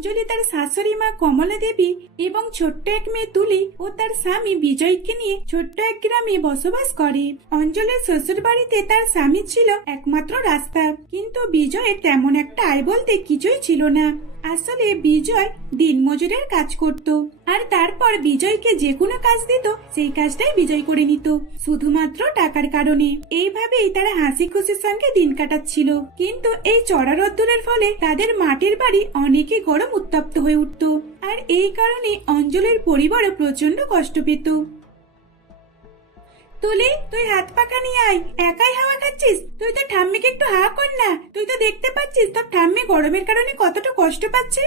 অঞ্জলি তার শাশুড়ি মা কমলা দেবী এবং ছোট্ট এক মেয়ে তুলি ও তার স্বামী বিজয়কে নিয়ে ছোট্ট এক গ্রামে বসবাস করে। অঞ্জলির শ্বশুর বাড়িতে তার স্বামী ছিল একমাত্র রাস্তা। কিন্তু বিজয়ের তেমন একটা আয় বলতে কিছুই ছিল না। আসলে বিজয় দিনমজুরের কাজ করত। আর তারপর বিজয়কে যে কোনো কাজ দিত, সেই কাজটাই বিজয় করে নিত। শুধুমাত্র টাকার কারণে। এইভাবেই তারা হাসি খুশির সঙ্গে দিন কাটাচ্ছিল। কিন্তু এই চড়া রোদ্দুরের ফলে তাদের মাটির বাড়ি অনেকে গরম উত্তপ্ত হয়ে উঠত। আর এই কারণে অঞ্জলির পরিবারও প্রচণ্ড কষ্ট পেত। তুলি, তুই হাত পাকা নিয়ে আয়। একাই হাওয়া খাচ্ছিস? তুই তো ঠাম্মিকে একটু হাওয়া কর না। তুই তো দেখতে পাচ্ছিস তোর ঠাম্মি গরমের কারণে কতটা কষ্ট পাচ্ছে।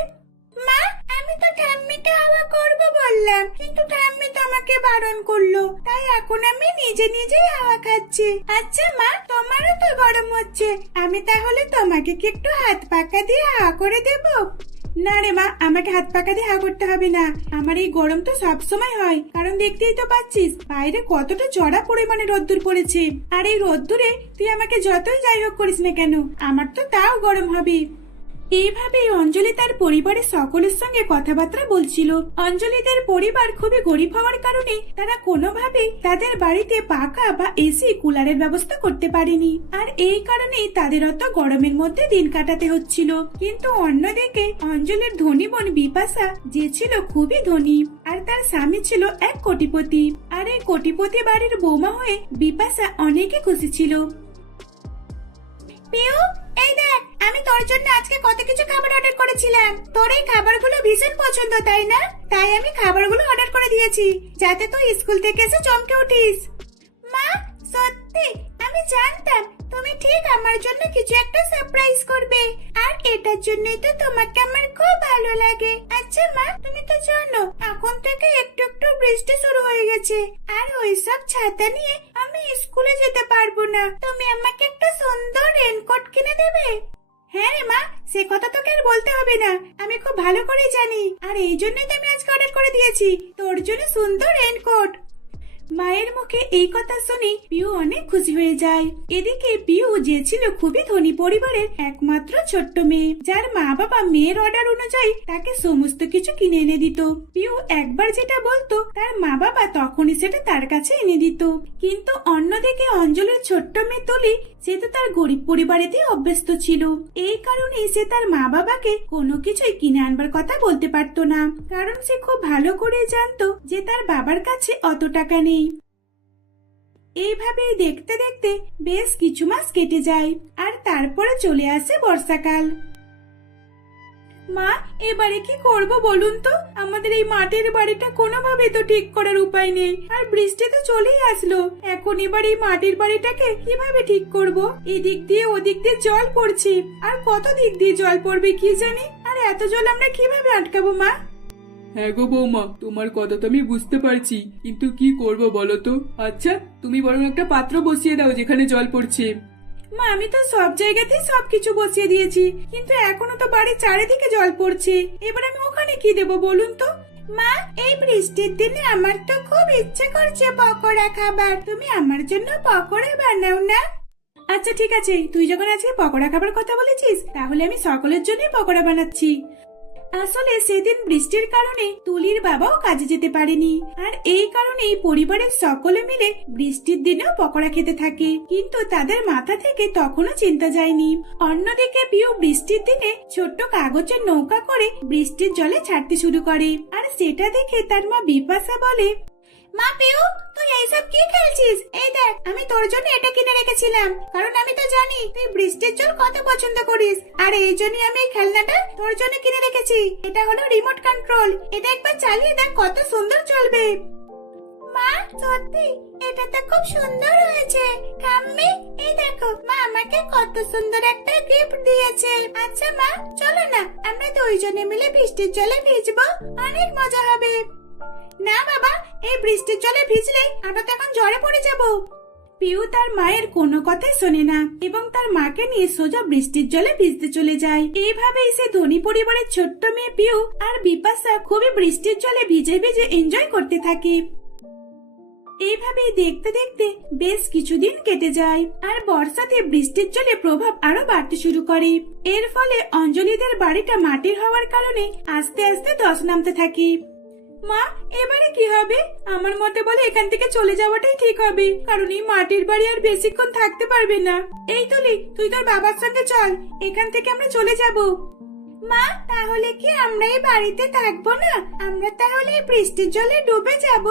মা, আমি তো ঠাম্মিকে হাওয়া করব বললাম, কিন্তু ঠাম্মি তো আমাকে বারণ করল। তাই এখন আমি নিজে নিজেই হাওয়া খাচ্ছি। আচ্ছা মা, তোমারও তো গরম হচ্ছে। আমি তাহলে তোমাকে কি একটু হাত পাকা দিয়ে হাওয়া করে দেবো? না রে মা, আমাকে হাত পাকা দিয়ে হা করতে হবে না। আমার এই গরম তো সব সময় হয়। কারণ দেখতেই তো পাচ্ছিস, বাইরে কতটা চড়া পরিমাণে রোদ্দুর পড়েছে। আর এই রোদ্দুরে তুই আমাকে যতই যাই হোক করিস না কেন, আমার তো তাও গরম হবে। এইভাবে অঞ্জলি তার পরিবারের সকলের সঙ্গে কথাবার্তা বলছিল। অঞ্জলিদের পরিবার খুবই গরিব হওয়ার কারণে তারা কোনোভাবে তাদের বাড়িতে পাকা বা এসি কুলারের ব্যবস্থা করতে পারেনি। আর এই কারণেই তাদের অত গরমের মধ্যে দিন কাটাতে হচ্ছিল। কিন্তু অন্যদিকে অঞ্জলির ধনী বোন বিপাশা যে ছিল খুবই ধনী, আর তার স্বামী ছিল এক কোটিপতি। আর এই কোটিপতি বাড়ির বৌমা হয়ে বিপাশা অনেকে খুশি ছিল। পিউ এই দেখ, আমি তোর জন্য আজকে কত কিছু খাবার অর্ডার করেছিলাম। তোর এই খাবারগুলো ভীষণ পছন্দ, তাই না? তাই আমি খাবারগুলো অর্ডার করে দিয়েছি, যাতে তুই স্কুল থেকে এসে চমকে উঠিস। মা, সত্যি, আমি জানতাম তুমি ঠিক আমার জন্য কিছু একটা সারপ্রাইজ করবে। আর এটার জন্যই তো তোমাকে আমার খুব ভালো লাগে। আচ্ছা মা, তুমি তো জানো, এখন থেকে একটু একটু বৃষ্টি শুরু হয়ে গেছে। আর ওইসব ছাতা নিয়ে আমি স্কুলে যেতে পারব না। তুমি আমাকে একটা সুন্দর রেনকোট কিনে দেবে? হ্যাঁ রে মা, সে কথা তোকে আর বলতে হবে না। আমি খুব ভালো করে জানি। আর এই জন্যই তো আমি আজকে অর্ডার করে দিয়েছি। তোর জন্য সুন্দর রেনকোট মায়ের মুখে এই কথা শুনে পিউ অনেক খুশি হয়ে যায়। এদিকে পিউ যে ছিল খুবই ধনী পরিবারের একমাত্র ছোট্ট মেয়ে, যার মা বাবা মেয়ের অর্ডার অনুযায়ী তাকে সমস্ত কিছু কিনে এনে দিত। পিউ একবার যেটা বলতো, তার মা বাবা তখনই সেটা তার কাছে এনে দিত। কিন্তু অন্যদিকে অঞ্জলির ছোট্ট মেয়ে তুলি সে তো তার গরিব পরিবারেতেই অভ্যস্ত ছিল। এই কারণে সে তার মা বাবাকে কোনো কিছুই কিনে আনবার কথা বলতে পারত না। কারণ সে খুব ভালো করে জানতো যে তার বাবার কাছে অত টাকা নেই। এইভাবে দেখতে দেখতে বেশ কিছু মাস কেটে যায়, আর তারপরে চলে আসে বর্ষাকাল। মা, এবারে কি করব বলুন তো? আমাদের এই মাটির বাড়িটা কোনোভাবে তো ঠিক করার উপায় নেই। আর বৃষ্টি তো চলেই আসলো। এখন এবার এই মাটির বাড়িটাকে কীভাবে ঠিক করব? এদিক দিয়ে ওদিক দিয়ে জল পড়ছে। আর কত দিক দিয়ে জল পড়বে কি জানি? আর এত জল আমরা কীভাবে আটকাবো, মা? হ্যাঁ গো বৌমা, তোমার কথা তো আমি বুঝতে পারছি। কিন্তু কি করব বলো তো? আচ্ছা তুমি বরং একটা পাত্র বসিয়ে দাও যেখানে জল পড়ছে। মা, আমি তো সব জায়গাতেই সব কিছু বসিয়ে দিয়েছি, কিন্তু এখনও তো বাড়ির চারিদিকে জল পড়ছে। এবার আমি ওখানে কি দেব বলুন তো? মা, এই বৃষ্টির দিনে আমার তো খুব ইচ্ছে করছে পকোড়া খাবার। তুমি আমার জন্য পকোড়া বানাও না। আচ্ছা ঠিক আছে। তুই যখন আজকে পকোড়া খাবার কথা বলেছিস, তাহলে আমি সকলের জন্যই পকোড়া বানাচ্ছি। আসলে সেদিন বৃষ্টির কারণে তুলির বাবাও কাজে যেতে পারেনি। আর এই কারণেই পরিবারের সকলে মিলে বৃষ্টির দিনেও পকোড়া খেতে থাকে। কিন্তু তাদের মাথা থেকে তখনও চিন্তা যায়নি। অন্যদিকে পিউ বৃষ্টির দিনে ছোট্ট কাগজের নৌকা করে বৃষ্টির জলে ছাড়তে শুরু করে। আর সেটা দেখে তার মা বিপাশা বলে মা পিউ, তুই এইসব কি খেলছিস? এই দেখ, আমি তোর জন্য এটা কিনে রেখেছিলাম। কারণ আমি তো জানি, তুই বৃষ্টির জল কত পছন্দ করিস। আর এই জন্যই আমি এই খেলনাটা তোর জন্য কিনে রেখেছি। এটা হলো রিমোট কন্ট্রোল এটা একবার চালিয়ে দেখ কত সুন্দর চলবে। মা, সত্যি? এটা তো খুব সুন্দর হয়েছে। ঠাম্মি এই দেখো, মা আমাকে কত সুন্দর একটা গিফট দিয়েছে। আচ্ছা মা, চলো না, আমরা দুইজনে মিলে বৃষ্টির জলে ভিজবো। অনেক মজা হবে। না বাবা, এই বৃষ্টির জলে ভিজলে আমরা তো এখন জ্বরে পড়ে যাব। পিউ তার মায়ের কোনো কথাই শোনে না এবং তার মাকে নিয়ে সোজা বৃষ্টির জলে ভিজতে চলে যায়। এইভাবেই সে ধনী পরিবারের ছোট্ট মেয়ে পিউ আর বিপাশা খুবই বৃষ্টির জলে ভিজে ভিজে এনজয় করতে থাকে। এইভাবেই দেখতে দেখতে বেশ কিছুদিন কেটে যায় আর বর্ষাতে বৃষ্টির জলে প্রভাব আরও বাড়তে শুরু করে। এর ফলে অঞ্জলিদের বাড়িটা মাটির হওয়ার কারণে আস্তে আস্তে ধস নামতে থাকে। মা, এবারে কি হবে? আমার মতে বলে এখান থেকে চলে যাওয়াটাই ঠিক হবে। কারণ এই মাটির বাড়ি আর বেশিক্ষণ থাকতে পারবে না। এই তুলি, তুই তোর বাবার সঙ্গে চল। এখান থেকে আমরা চলে যাব। মা, তাহলে কি আমরা এই বাড়িতে থাকব না? আমরা তাহলে এই বৃষ্টির জলে ডুবে যাব।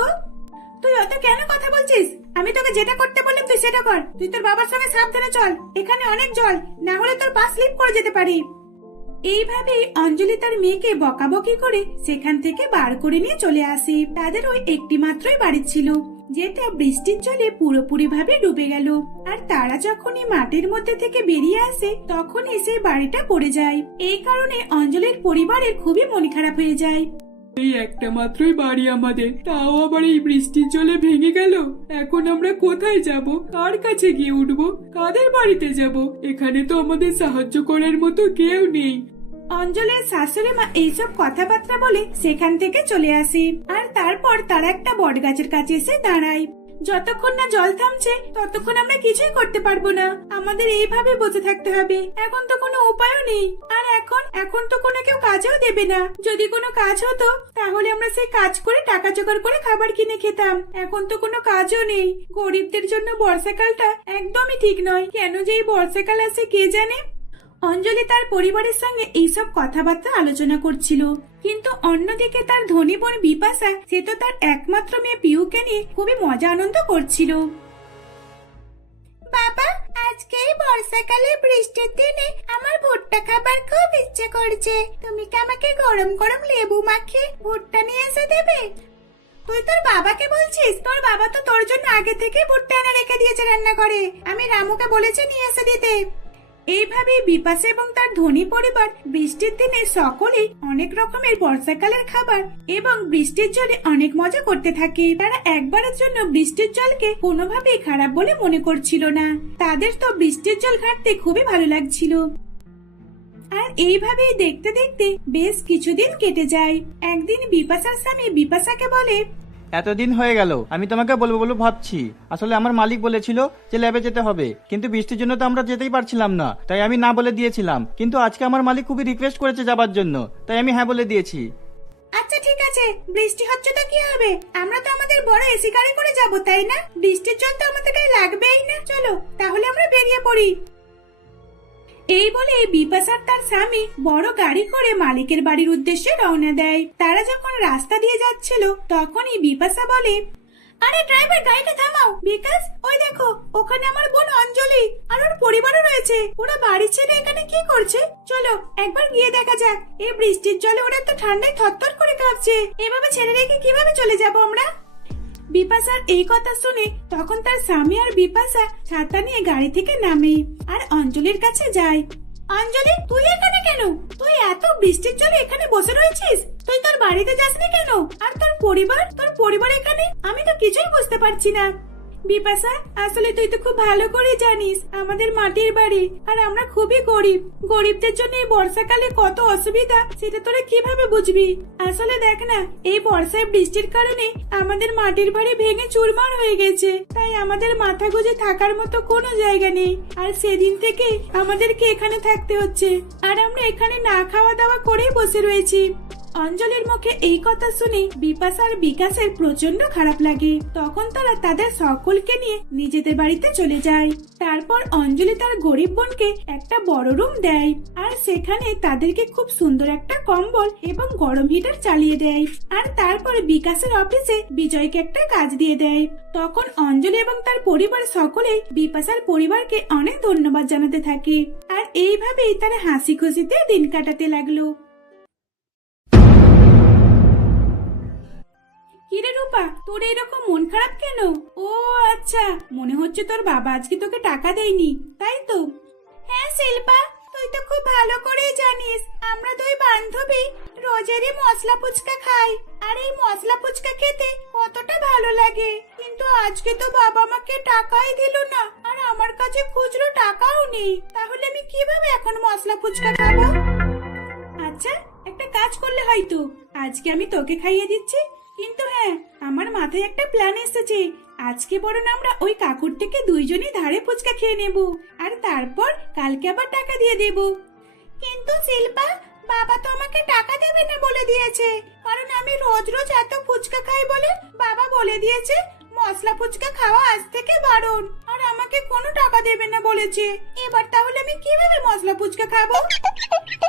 তুই অত কেন কথা বলছিস? আমি তোকে যেটা করতে বললাম তুই সেটা কর। তুই তোর বাবার সঙ্গে সাবধানে চল। এখানে অনেক জল। না হলে তোর পা স্লিপ করে যেতে পারি। এইভাবেই অঞ্জলি তার মেয়েকে বকাবকি করে সেখান থেকে বার করে নিয়ে চলে আসে। তাদের ওই একটি মাত্রই বাড়ি ছিল, যেটা বৃষ্টির জলে পুরোপুরি ভাবে ডুবে গেল। আর তারা যখনই মাটির মধ্যে থেকে বেরিয়ে আসে, তখনই সেই বাড়িটা পড়ে যায়। এই কারণে অঞ্জলির পরিবারের খুবই মন খারাপ হয়ে যায়। এই একটা মাত্রই বাড়ি আমাদের, তাও আবার এই বৃষ্টির জলে ভেঙে গেল। এখন আমরা কোথায় যাব? কার কাছে গিয়ে উঠবো? কাদের বাড়িতে যাব? এখানে তো আমাদের সাহায্য করার মতো কেউ নেই। অঞ্জলের শাশুড়ি মা এইসব কথাবার্তা বলে সেখান থেকে চলে আসে। আর তারপর তারা একটা বট গাছের কাছে এসে দাঁড়ায়। যতক্ষণ না জল থামছে, ততক্ষণ আমরা কিছুই করতে পারব না। আমাদের এইভাবে বসে থাকতে হবে। এখন তো কোনো উপায়ও নেই। আর এখন এখন তো কোনো কেউ কাজও দেবে না। যদি কোনো কাজ হতো, তাহলে আমরা সেই কাজ করে টাকা জোগাড় করে খাবার কিনে খেতাম। এখন তো কোনো কাজও নেই। গরিবদের জন্য বর্ষাকালটা একদমই ঠিক নয়। কেন যে এই বর্ষাকাল আসে কে জানে? অঞ্জলি তার পরিবারের সঙ্গে এইসব কথাবার্তা আলোচনা করছিল। কিন্তু অন্যদিকে তার ধনী বোন বিপাশা সে তো তার একমাত্র মেয়ে পিউকে নিয়ে খুবই মজা আনন্দ করছিল। বাবা আজকে এই বর্ষাকালে বৃষ্টির দিনে আমার ভুট্টা খাবার খুব ইচ্ছে করছে। তুমি কি আমাকে গরম গরম লেবু মাখিয়ে ভুট্টা নিয়ে এসে দেবে? তুই তোর বাবাকে বলছিস? তোর বাবা তো তোর জন্য আগে থেকে ভুট্টা এনে রেখে দিয়েছে রান্না করে আমি রামুকে বলেছি নিয়ে এসে দিতে। এইভাবে বিপাশা এবং তার ধনী পরিবার বৃষ্টির দিনে সকলেই অনেক রকমের বর্ষাকালের খাবার এবং বৃষ্টির জলে অনেক মজা করতে থাকে। তারা একবারের জন্য বৃষ্টির জলকে কোনোভাবেই খারাপ বলে মনে করছিল না। তাদের তো বৃষ্টির জল ঘাটতে খুবই ভালো লাগছিল। আর এইভাবেই দেখতে দেখতে বেশ কিছুদিন কেটে যায়। একদিন বিপাশার স্বামী বিপাশাকে বলে এতদিন হয়ে গেল, আমি তোমাকে বলব বলব ভাবছি। আসলে আমার মালিক বলেছিল যে ল্যাবে যেতে হবে, কিন্তু বৃষ্টির জন্য তো আমরা যেতেই পারছিলাম না, তাই আমি না বলে দিয়েছিলাম। কিন্তু আজকে আমার মালিক খুবই রিকোয়েস্ট করেছে যাবার জন্য, তাই আমি হ্যাঁ বলে দিয়েছি। আচ্ছা ঠিক আছে। বৃষ্টি হচ্ছে তো কি হবে? আমরা তো আমাদের বড় এসি গাড়ি করে যাব, তাই না? বৃষ্টির জল তো আমাদের গায়ে লাগবেই না। চলো, তাহলে আমরা বেরিয়ে পড়ি। এই বলে বিপাশার তার স্বামী বড় গাড়ি করে মালিকের বাড়ির উদ্দেশ্যে রওনা দেয়। তারা যখন রাস্তা দিয়ে যাচ্ছিল, তখনই বিপাশা বলে, আরে ড্রাইভার, গাড়িটা থামাও। বিকাশ, ওই দেখো, ওখানে আমার বোন অঞ্জলি আর ওর পরিবারও রয়েছে। ওরা বাড়ি ছেড়ে এখানে কি করছে? চলো, একবার গিয়ে দেখা যাক। এই বৃষ্টির জলে ওরা তো ঠান্ডায় থরথর করে কাঁপছে। এভাবে ছেড়ে রেখে কীভাবে চলে যাব আমরা? বিপাশার এই কথা শুনে তখন তার স্বামী আর বিপাশা ছাতা নিয়ে গাড়ি থেকে নামে আর অঞ্জলির কাছে যায়। অঞ্জলি, তুই এখানে কেন? তুই এত বৃষ্টির জলে এখানে বসে রয়েছিস? তুই তোর বাড়িতে যাসনি কেন? আর তোর পরিবার? তোর পরিবার এখানে? আমি তো কিছুই বুঝতে পারছি না। বিপাশা, আসলে তুই তো খুব ভালো করে জানিস আমাদের মাটির বাড়ি, আর আমরা খুবই গরিব। গরিবদের জন্য এই বর্ষাকালে কত অসুবিধা, সেটা তোরা কীভাবে বুঝবি? আসলে দেখ না, এই বর্ষায় বৃষ্টির কারণে আমাদের মাটির বাড়ি ভেঙে চুরমার হয়ে গেছে। তাই আমাদের মাথা গুজে থাকার মতো কোনো জায়গা নেই। আর সেদিন থেকে আমাদেরকে এখানে থাকতে হচ্ছে। আর আমরা এখানে না খাওয়া দাওয়া করেই বসে রয়েছি। অঞ্জলির মুখে এই কথা শুনে বিপাস আর বিকাশের প্রচণ্ড খারাপ লাগে। তখন তারা তাদের সকলকে নিয়ে নিজেদের বাড়িতে চলে যায়। তারপর অঞ্জলি তার গরিব বোনকে একটা বড় রুম দেয় আর সেখানে তাদেরকে খুব সুন্দর একটা কম্বল এবং গরম হিটার চালিয়ে দেয়। আর তারপর বিকাশের অফিসে বিজয়কে একটা কাজ দিয়ে দেয়। তখন অঞ্জলি এবং তার পরিবার সকলেই বিপাশার পরিবারকে অনেক ধন্যবাদ জানাতে থাকে। আর এইভাবেই তারা হাসি খুশিতে দিন কাটাতে লাগল। কিরে রূপা, তোর এরকম মন খারাপ কেন? ও আচ্ছা মনে হচ্ছে তোর বাবা আজকে তোকে টাকা দেয়নি, তাই তো? হ্যাঁ শিল্পা, তুই তো খুব ভালো করেই জানিস, আমরা দুই বান্ধবী রোজেরই মশলা ফুচকা খাই, আর এই মশলা ফুচকা খেতে কতটা ভালো লাগে। কিন্তু আজকে তো বাবা আমাকে টাকাই দিল না, আর আমার কাছে খুচরো টাকাও নেই, তাহলে আমি কীভাবে এখন মশলা ফুচকা খাব? আচ্ছা একটা কাজ করলে হয়তো আজকে আমি তোকে খাইয়ে দিচ্ছি কিন্তু হ্যাঁ আমার মাথায় একটা প্ল্যান এসেছে। আজকে বরং আমরা ওই কাকুর থেকে দুইজনই ধারে ফুচকা খেয়ে নেব, আর তারপর কালকে আবার টাকা দিয়ে দেব। কিন্তু শিল্পা, বাবা তো আমাকে টাকা দেবে না বলে দিয়েছে। কারণ আমি রোজ রোজ এত ফুচকা খাই বলে বাবা বলে দিয়েছে, মশলা ফুচকা খাওয়া আজ থেকে বারণ। আর আমাকে কোনো টাকা দেবে না বলেছে। এবার তাহলে আমি কীভাবে মশলা ফুচকা খাব?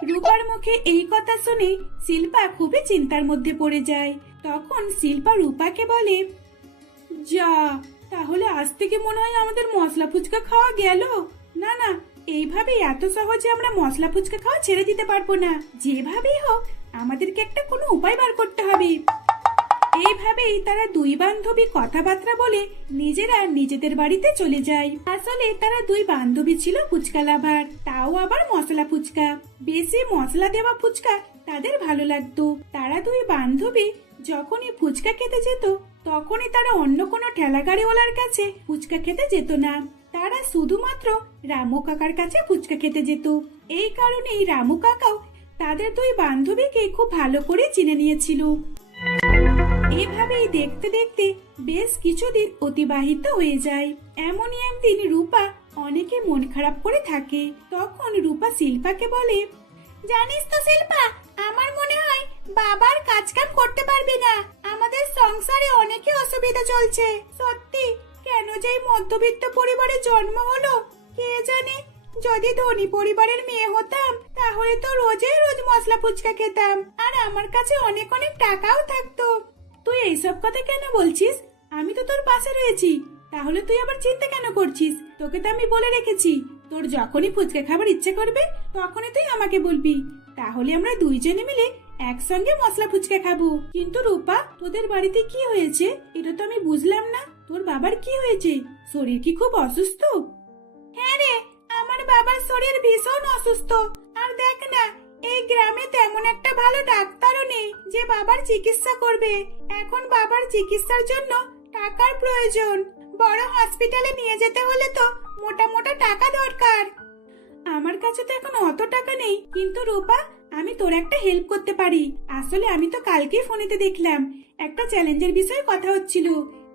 রূপার মুখে এই কথা শুনে শিল্পা খুবই চিন্তার মধ্যে পড়ে যায়। তখন শিল্পা রূপাকে বলে, যা, তাহলে আজ থেকে মনে হয় আমাদের মশলা ফুচকা খাওয়া গেল। না না এইভাবে এত সহজে আমরা মশলা ফুচকা খাওয়া ছেড়ে দিতে পারব না। যেভাবেই হোক, আমাদেরকে একটা কোনো উপায় বার করতে হবে। এইভাবেই তারা দুই বান্ধবী কথাবার্তা বলে নিজেরা নিজেদের বাড়িতে চলে যায়। আসলে তারা দুই বান্ধবী ছিল ফুচকা লাভার, তাও আবার মশলা ফুচকা। বেশি মশলা দেওয়া ফুচকা তাদের ভালো লাগতো। তারা দুই বান্ধবী যখনই ফুচকা খেতে যেত, তখনই তারা অন্য কোনো ঠেলা গাড়িওয়ালার কাছে ফুচকা খেতে যেত না। তারা শুধুমাত্র রামু কাকার কাছে ফুচকা খেতে যেত। এই কারণেই রামু কাকাও তাদের দুই বান্ধবীকে খুব ভালো করে চিনে নিয়েছিল। এভাবেই দেখতে দেখতে বেশ কিছুদিন অতিবাহিত হয়ে যায়। এমনই একদিন রূপা অনেকে মন খারাপ করে থাকে। তখন রূপা শিল্পাকে বলে জানিস তো শিল্পা, আমার মনে হয় বাবার কাজ কাম করতে পারবে না। আমাদের সংসারে অনেকে অসুবিধা চলছে। সত্যি, কেন যে মধ্যবিত্ত পরিবারে জন্ম হলো, কে জানে? যদি ধনী পরিবারের মেয়ে হতাম, তাহলে তো রোজই রোজ মশলা ফুচকা খেতাম। আর আমার কাছে অনেক অনেক টাকাও থাকতো। তুই এইসব কথা কেন বলছিস? আমি তো তোর পাশে রয়েছি। তাহলে তুই আবার চিন্তা কেন করছিস? তোকে তো আমি বলে রেখেছি। তোর যখনই ফুচকা খাবার ইচ্ছে করবে, তখনই তুই আমাকে বলবি। তাহলে আমরা দুইজনে মিলে একসঙ্গে মশলা ফুচকা খাব। কিন্তু রূপা, তোদের বাড়িতে কি হয়েছে? এটা তো আমি বুঝলাম না। তোর বাবার কি হয়েছে? শরীর কি খুব অসুস্থ? হ্যাঁ রে, আমার বাবার শরীর ভীষণ অসুস্থ। আর দেখ না, এই গ্রামে তেমন একটা ভালো ডাক্তারও নেই যে বাবার চিকিৎসা করবে। এখন বাবার চিকিৎসার জন্য টাকার প্রয়োজন। বড় হসপিটালে নিয়ে যেতে হলে তো মোটা মোটা টাকা দরকার। আমার কাছে তো এখন অত টাকা নেই, কিন্তু রূপা, আমি তোর একটা হেল্প করতে পারি। আসলে আমি তো কালকেই ফোনেতে দেখলাম। একটা চ্যালেঞ্জের বিষয়ে কথা হচ্ছিল।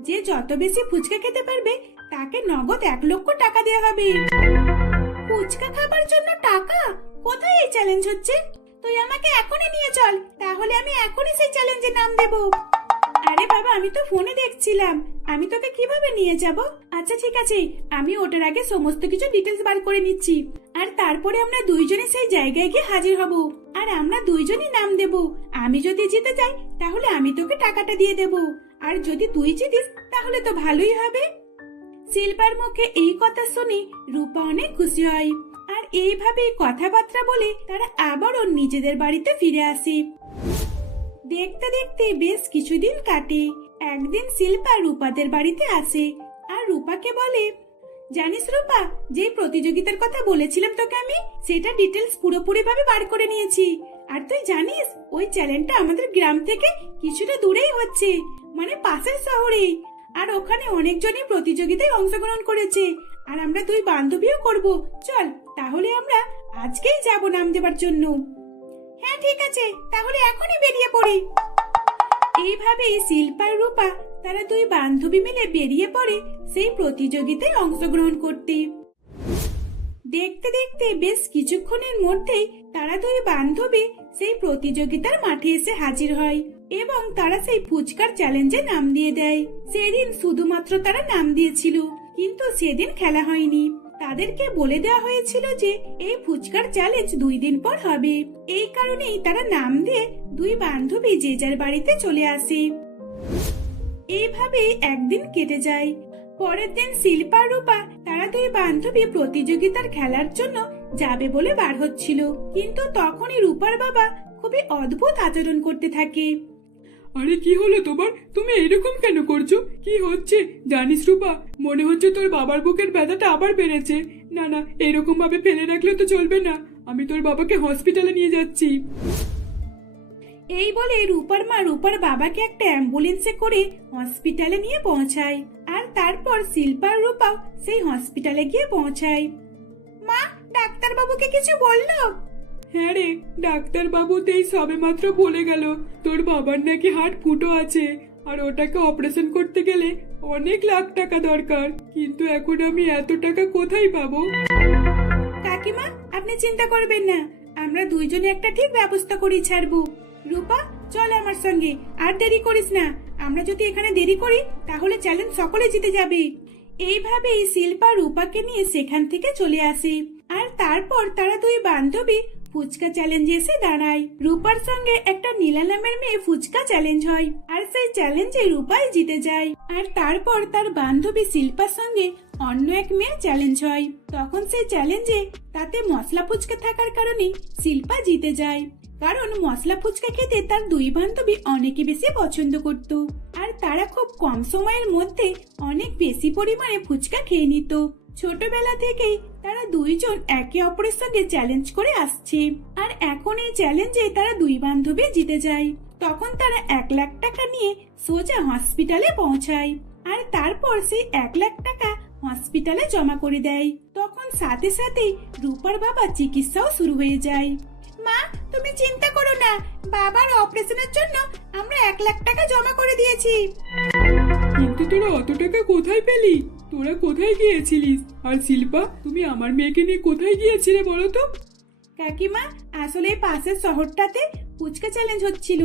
যে যত বেশি ফুচকা খেতে পারবে, তাকে নগদ এক লক্ষ টাকা দেওয়া হবে। ফুচকা খাবার জন্য টাকা? কোথায় এই চ্যালেঞ্জ হচ্ছে? তুই আমাকে এখনই নিয়ে চল, তাহলে আমি এখনই সেই চ্যালেঞ্জে নাম দেব। আরে বাবা, আমি তো ফোনে দেখছিলাম। আমি তোকে কীভাবে নিয়ে যাব? আচ্ছা ঠিক আছে, আমি ওটার আগে সমস্ত কিছু ডিটেলস বার করে নিচ্ছি। আর তারপরে আমরা দুইজনে সেই জায়গায় গিয়ে হাজির হব। আর আমরা দুইজনই নাম দেব। আমি যদি জিতে যাই, তাহলে আমি তোকে টাকাটা দিয়ে দেব। আর যদি তুই জিতিস, তাহলে তো ভালোই হবে। শিল্পার মুখে এই কথা শুনে রূপা অনেক খুশি হয়। আর এইভাবে কথাবার্তা বলে তারা আবারও নিজেদের বাড়িতে ফিরে আসে। দেখতে দেখতে বেশ কিছুদিন কাটে। একদিন শিল্পা রূপাদের বাড়িতে আসে আর রূপাকে বলে, জানিস রূপা, যে প্রতিযোগিতার কথা বলেছিলাম তোকে আমি, সেটা ডিটেলস পুরোপুরি ভাবে বার করে নিয়েছি। আর তুই জানিস, ওই চ্যানেলটা আমাদের গ্রাম থেকে কিছুটা দূরেই হচ্ছে মানে পাশের শহরেই আর ওখানে অনেকজনই প্রতিযোগিতায় অংশগ্রহণ করেছে। আর আমরা দুই বান্ধবীও করব। চল, তাহলে আমরা আজকেই যাব নাম দেবার জন্য। হ্যাঁ ঠিক আছে, তাহলে এখনই বেরিয়ে পড়ি। এইভাবেই শিল্পার রূপা, তারা দুই বান্ধবী মিলে বেরিয়ে পড়ে সেই প্রতিযোগিতায় অংশগ্রহণ করতে। দেখতে দেখতে বেশ কিছুক্ষণের মধ্যেই তারা দুই বান্ধবী সেই প্রতিযোগিতার মাঠে এসে হাজির হয় এবং তারা সেই ফুচকার চ্যালেঞ্জে নাম দিয়ে দেয়। সেদিন শুধুমাত্র তারা নাম দিয়েছিল, কিন্তু সেদিন খেলা হয়নি। তাদেরকে বলে দেওয়া হয়েছিল যে এই ফুচকার চ্যালেঞ্জ দুই দিন পর হবে। এই কারণেই তারা নাম দিয়ে দুই বান্ধবী যে যার বাড়িতে চলে আসে। এইভাবে একদিন কেটে যায়। পরের দিন শিল্পা, রূপা তারা দুই বান্ধবী প্রতিযোগিতার খেলার জন্য যাবে বলে বার হচ্ছিল। কিন্তু তখনই রূপার বাবা খুবই অদ্ভুত আচরণ করতে থাকে। আরে কি হলো তোমার? তুমি এরকম কেন করছ? কি হচ্ছে? জানিস রূপা, মনে হচ্ছে তোর বাবার বুকের ব্যথাটা আবার বেড়েছে। না না এরকম ভাবে ফেলে রাখলে তো চলবে না। আমি তোর বাবাকে হসপিটালে নিয়ে যাচ্ছি। এই বলে রূপার মা রূপার বাবাকে একটা অ্যাম্বুলেন্সে করে হসপিটালে নিয়ে পৌঁছায়। আর তারপর শিল্পার রূপাও সেই হসপিটালে গিয়ে পৌঁছায়। মা ডাক্তার বাবুকে কিছু বলল? হ্যাঁ রে ডাক্তার বাবু তেই সবে মাত্র বলে গেল। তোর বাবার নাকি হাট ফুটো আছে। আর ওটাকে অপারেশন করতে গেলে অনেক লাখ টাকা দরকার। কিন্তু এখন আমি এত টাকা কোথায় পাবো? কাকিমা, আপনি চিন্তা করবেন না। আমরা দুইজনে একটা ঠিক ব্যবস্থা করি ছাড়বো। রূপা, চল আমার সঙ্গে। আর দেরি করিস না। আমরা যদি এখানে দেরি করি, তাহলে চ্যালেঞ্জ সকলে জিতে যাবে। এইভাবেই শিল্পা রূপাকে নিয়ে সেখান থেকে চলে আসে। আর তারপর তারা দুই বান্ধবী ফুচকা চ্যালেঞ্জে এসে দাঁড়ায়। রূপার সঙ্গে একটা নীলা নামের মেয়ে ফুচকা চ্যালেঞ্জ হয়, আর সেই চ্যালেঞ্জে রূপাই জিতে যায়। আর তারপর তার বান্ধবী শিল্পার সঙ্গে অন্য এক মেয়ে চ্যালেঞ্জ হয়। তখন সেই চ্যালেঞ্জে তাতে মশলা ফুচকা থাকার কারণে শিল্পা জিতে যায়। কারণ মশলা ফুচকা খেতে তার দুই বান্ধবী অনেকে বেশি পছন্দ করত। আর তারা খুব কম সময়ের মধ্যে অনেক বেশি পরিমাণে ফুচকা খেয়ে নিত। ছোটবেলা থেকেই তারা দুইজন একে অপরের সঙ্গে চ্যালেঞ্জ করে আসছে। আর এখন এই চ্যালেঞ্জে তারা দুই বান্ধবী জিতে যায়। তখন তারা এক লাখ টাকা নিয়ে সোজা হসপিটালে পৌঁছায়। আর তারপর সেই এক লাখ টাকা হসপিটালে জমা করে দেয়। তখন সাথে সাথেই রূপার বাবা চিকিৎসাও শুরু হয়ে যায়। মা, তুমি চিন্তা করো না, বাবার অপারেশনের জন্য আমরা এক লাখ টাকা জমা করে দিয়েছি। কিন্তু তোরা অত টাকা কোথায় পেলি? তোরা কোথায় গিয়েছিলিস? আর শিল্পা, তুমি আমার মেয়েকে নিয়ে কোথায় গিয়েছিলে বলো তো? কাকিমা, আসলে পাশের শহরটাতে ফুচকা চ্যালেঞ্জ হচ্ছিল।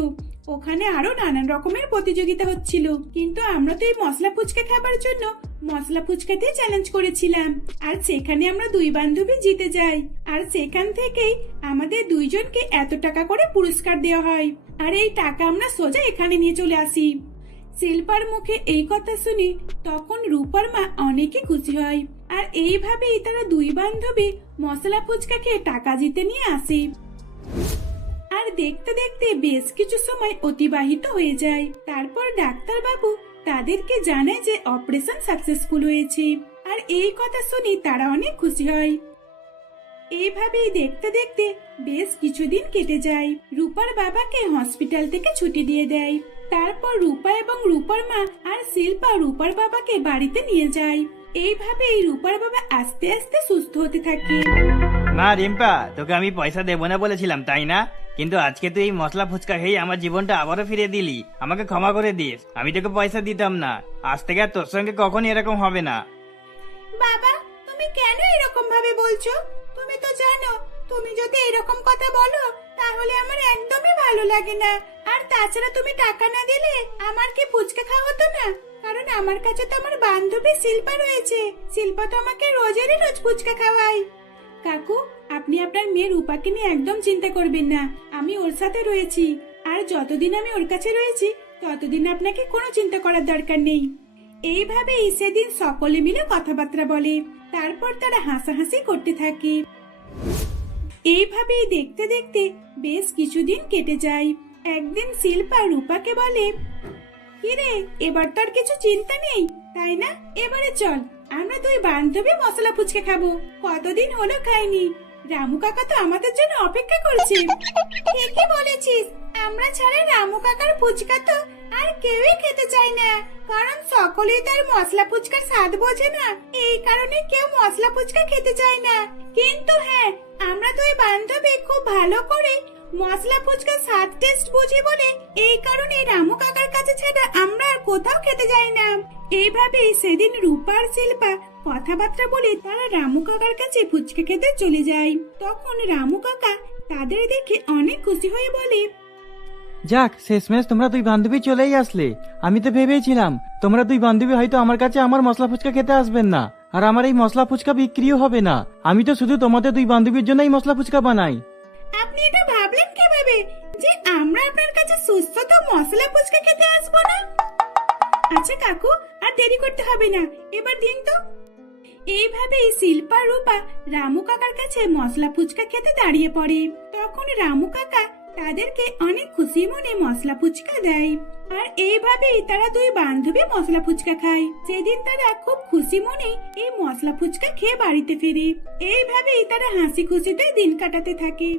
ওখানে আরও নানান রকমের প্রতিযোগিতা হচ্ছিল। কিন্তু আমরা তো এই মশলা ফুচকা খাবার জন্য মশলা ফুচকাতে চ্যালেঞ্জ করেছিলাম। আর সেখানে আমরা দুই বান্ধবী জিতে যাই। আর সেখান থেকেই আমাদের দুইজনকে এত টাকা করে পুরস্কার দেওয়া হয়। আর এই টাকা আমরা সোজা এখানে নিয়ে চলে আসি। শিল্পার মুখে এই কথা শুনে তখন রূপার মা অনেকই খুশি হয়। আর এইভাবেই তারা দুই বান্ধবী মশলা ফুচকা খেয়ে টাকা জিতে নিয়ে আসে। আর দেখতে দেখতে বেশ কিছু সময় অতিবাহিত হয়ে যায়। তারপর ডাক্তার বাবু তাদেরকে জানায় যে অপারেশন সাকসেসফুল হয়েছে। আর এই কথা শুনে তারা অনেক খুশি হয়। এইভাবেই দেখতে দেখতে বেশ কিছুদিন কেটে যায়। রূপার বাবাকে হসপিটাল থেকে ছুটি দিয়ে দেয়। তারপর রূপা এবং রূপার মা আর শিল্পা রূপার বাবাকে বাড়িতে নিয়ে যায়। এইভাবেই রূপার বাবা আস্তে আস্তে সুস্থ হতে থাকে। না রিম্পা তোকে আমি পয়সা দেবো না বলেছিলাম তাই না? কিন্তু আজকে তুই এই মশলা ফুচকা খেয়ে আমার জীবনটা আবারও ফিরে দিলি। আমাকে ক্ষমা করে দিস আমি তোকে পয়সা দিতাম না। আজ থেকে আর তোর সঙ্গে কখনই এরকম হবে না। বাবা তুমি কেন এরকম ভাবে বলছো? তুমি তো জানো, তুমি যদি এরকম কথা বলো, তাহলে আমার একদমই ভালো লাগে না। আর তাছাড়া তুমি টাকা না দিলে আমার কি ফুচকা খাওয়া হতো না? কারণ আমার কাছে তো আমার বান্ধবী শিল্পা রয়েছে। শিল্পা তো আমাকে রোজেরই রোজ ফুচকা খাওয়ায়। কাকু, আপনি আপনার মেয়ে রূপাকে নিয়ে একদম চিন্তা করবেন না। আমি ওর সাথে রয়েছি। আর যতদিন আমি ওর কাছে রয়েছি, ততদিন আপনাকে কোনো চিন্তা করার দরকার নেই। এইভাবেই সেদিন সকলে মিলে কথাবার্তা বলে। তারপর তারা হাসাহাসি করতে থাকে। এইভাবেই দেখতে দেখতে বেশ কিছুদিন কেটে যায়। একদিন শিল্পা রূপাকে বলে, কিরে, এবার তো আর কিছু চিন্তা নেই, তাই না? এবারে চল, আমরা দুই বান্ধবী মশলা ফুচকা খাব। কতদিন হলো খাইনি। রামু কাকা তো আমাদের জন্য অপেক্ষা করছে। ঠিকই বলেছিস, আমরা ছাড়া রামু কাকার ফুচকা তো আর কেউই খেতে চায় না, কারণ সকলেই তার মশলা ফুচকার স্বাদ বোঝে না। এই কারণে কেউ মশলা ফুচকা খেতে চায় না। কিন্তু হ্যাঁ আমরা তো এই বান্ধবী খুব ভালো করে মশলা ফুচকার স্বাদ টেস্ট বুঝি বলে এই কারণে রামু কাকার কাছে ছাড়া আমরা আর কোথাও খেতে যাই না। এইভাবেই সেদিন রূপা আর শিল্পা কথাবার্তা বলে তারা রামু কাকার কাছে ফুচকা খেতে চলে যায়। তখন রামু কাকা তাদের দেখে অনেক খুশি হয়ে বলে যাক, শেষমেশ তোমরা দুই বান্ধবী চলেই আসলে। আমি তো ভেবেছিলাম, তোমরা দুই বান্ধবী হয়তো আমার কাছে আমার মশলা ফুচকা খেতে আসবেন না, আর আমার এই মশলা ফুচকা বিক্রিও হবে না। আমি তো শুধু তোমাদের দুই বান্ধবীর জন্যই মশলা ফুচকা বানাই। আপনি এটা ভাবলেন কীভাবে? যে আমরা আপনার কাছে সুস্থত মশলা ফুচকা খেতে আসব না? আচ্ছা কাকু, আর দেরি করতে হবে না। এবার দিন তো। এইভাবেই শিল্পা, রূপা, রামু কাকার কাছে মশলা ফুচকা খেতে দাঁড়িয়ে পড়ে। তখন রামু কাকা তাদেরকে অনেক খুশি মনে মশলা ফুচকা দেয়। আর এইভাবেই তারা দুই বান্ধবী মশলা ফুচকা খায়। সেদিন তারা খুব খুশি মনে এই মশলা ফুচকা খেয়ে বাড়িতে ফিরে। এইভাবেই তারা হাসি খুশিতে দিন কাটাতে থাকে।